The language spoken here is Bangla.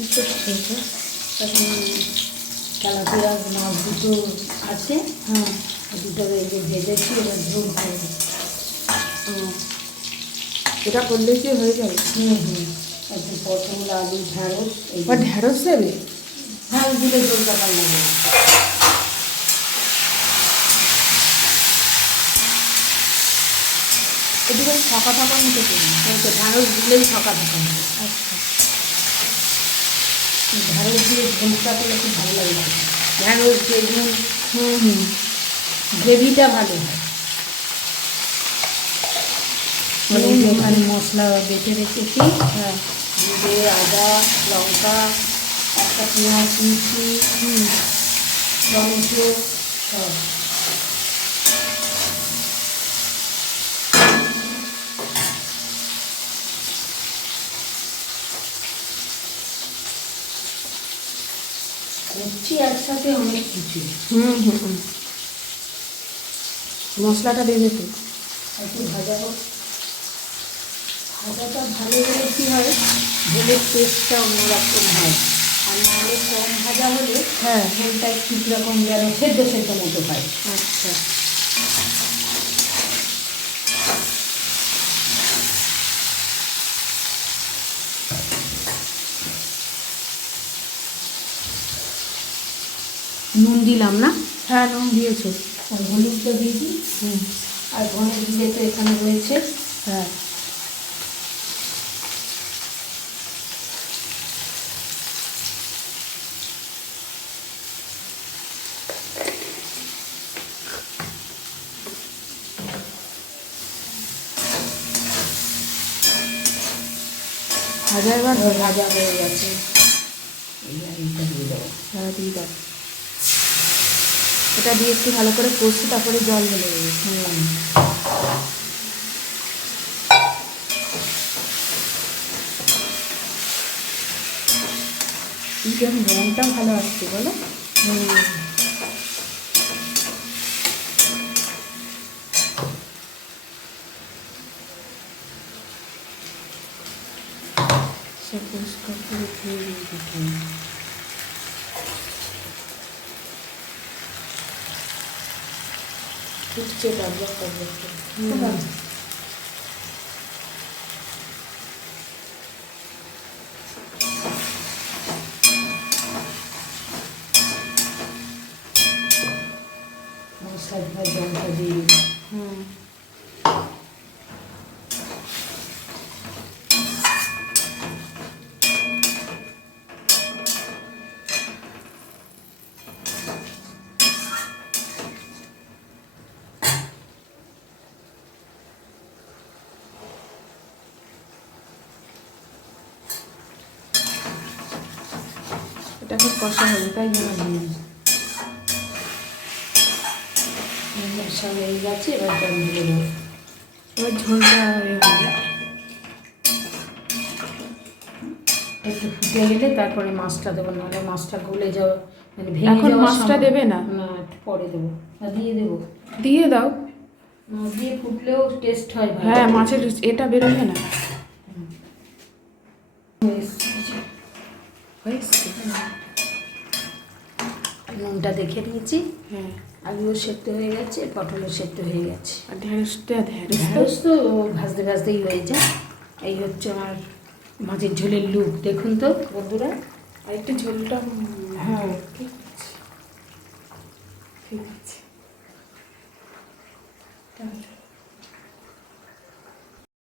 কী করছে এটা? এখন তেলাপিয়া মাছ দুটো আছে, হ্যাঁ, দুটো এই যে ভেজেছি, এবার ঝোল করবো। এটা করলে কি হয়ে যাবে? একটু পটল, আলু, ঢ্যাঁড়স, বা ঢ্যাঁড়স দেবে? ঢ্যাঁড়স দিলে ঝোলটা ভালো লাগে। এদিকে ফাঁকা ফাঁকা মতো করি। তো ঢ্যাঁড়স দিলেই ফাঁকা ফাঁকা হবে। আচ্ছা, ঢ্যাঁড়স দিয়ে ঝোলটা করলে খুব ভালো লাগে। ঢ্যাঁড়স বেগুন গ্রেভিটা ভালো হয়। এখানে মশলা বেটে রেখেছি। হ্যাঁ, জিরে, আদা, লঙ্কা, একটা পেঁয়াজ কুচি, টমেটো সব। করছি একসাথে অনেক কিছু। মশলাটা দেবে তো? একটু ভাজা হোক। ভাজাটা ভালো হলে কী হয়, ঝোলের টেস্টটা অন্যরকম হয়। আর নাহলে কম ভাজা হলে হ্যাঁ, ঝোলটা একটু কীরকম যেন সেদ্ধ সেদ্ধ মতো হয়। আচ্ছা, নুন দিলাম না? হ্যাঁ, নুন দিয়েছো। আর হলুদটা দিয়ে দিই। আর ধনে জিরে তো এখানে রয়েছে। হ্যাঁ, ভাজা এবার ভাজা হয়ে গেছে। এইটা দিয়ে দেবো। হ্যাঁ, দিয়ে দাও। এটা দিয়ে একটু ভালো করে কষি, তারপরে জল ঢেলে দেবে। যেন রঙটা ভালো আসছে, বলো? সে পরিষ্কার করে ধুয়ে দিয়ে দিতে ফুটছে ডাবলা করবো। মশলা জলটা দিয়ে দিই। এটা খুব কষা হবে, তাই জন্য মশলা হয়ে গেছে, এবার জল দিয়ে দেবো। এবার ঝোলটা হয়ে যাবে। একটু ফুটে গেলে তারপরে মাছটা দেবো, নাহলে মাছটা গলে যাওয়া মানে ভেঙে এখন যাওয়ার মাছটা সম্ভব। দেবে না? না, একটু পরে দেবো। দিয়ে দেবো। দিয়ে দাও। মাছ দিয়ে ফুটলেও টেস্ট হয় ভালো। হ্যাঁ, মাছের এটা বেরোবে না। হয়েছে? নুনটা দেখে নিয়েছি। হ্যাঁ, আলুও সেদ্ধ হয়ে গেছে, পটলও সেদ্ধ হয়ে গেছে। আর ঢ্যাঁড়সটা ঢ্যাঁড়স তো ভাজতে ভাজতেই হয়ে যায়। এই হচ্ছে আমার মাছের ঝোলের লুক, দেখুন তো বন্ধুরা। আর একটু ঝোলটা হ্যাঁ, ঠিক আছে, ঠিক আছে।